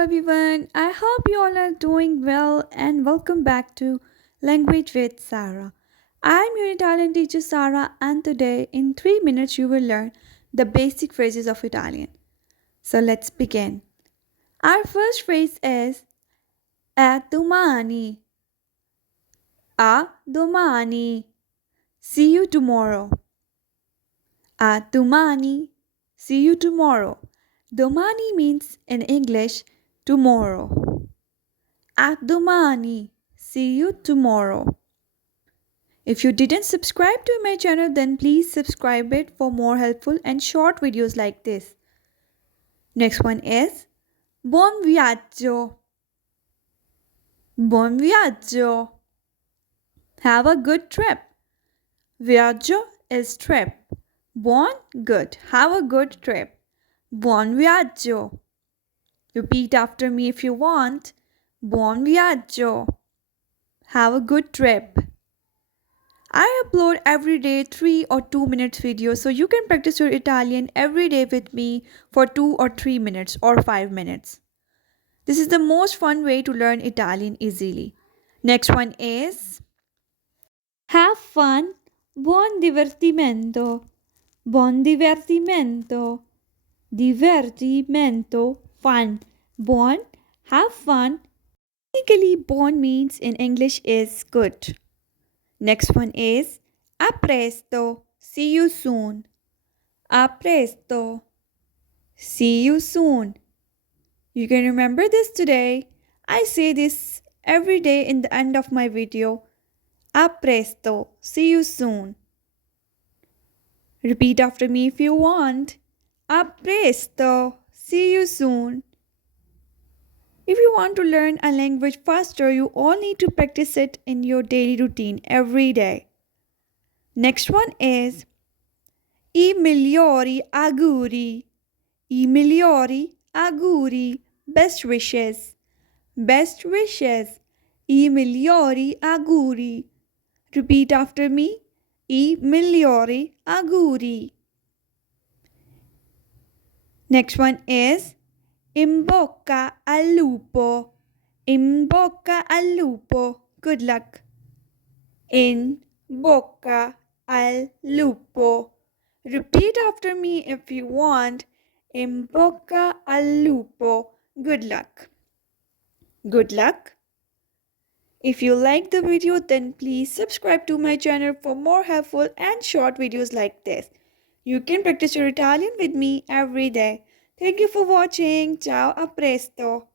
everyone. I hope you all are doing well and welcome back to Language with Sarah. I'm your Italian teacher Sarah, and today in 3 minutes you will learn the basic phrases of Italian. So let's begin. Our first phrase is a domani. A domani. See you tomorrow. A domani. See you tomorrow. Domani means in English tomorrow. A domani. See you tomorrow. If you didn't subscribe to my channel, then please subscribe it for more helpful and short videos like this. Next one is Buon viaggio. Buon viaggio. Have a good trip. Viaggio is trip. Buon, good. Have a good trip. Buon viaggio. Repeat after me if you want. Buon viaggio. Have a good trip. I upload every day 3 or 2 minutes videos so you can practice your Italian every day with me for 2 or 3 minutes or 5 minutes. This is the most fun way to learn Italian easily. Next one is have fun. Buon divertimento. Buon divertimento. Divertimento. Fun. Buon. Have fun. Basically, buon means in English is good. Next one is a presto. See you soon. A presto. See you soon. You can remember this today. I say this every day in the end of my video. A presto. See you soon. Repeat after me if you want. A presto. See you soon. If you want to learn a language faster, you all need to practice it in your daily routine every day. Next one is I migliori auguri. I migliori auguri. Best wishes. Best wishes. I migliori auguri. Repeat after me. I migliori auguri. Next one is in bocca al lupo. In bocca al lupo. Good luck. In bocca al lupo. Repeat after me if you want. In bocca al lupo. Good luck. Good luck. If you like the video, then please subscribe to my channel for more helpful and short videos like this. You can practice your Italian with me every day. Thank you for watching. Ciao, a presto.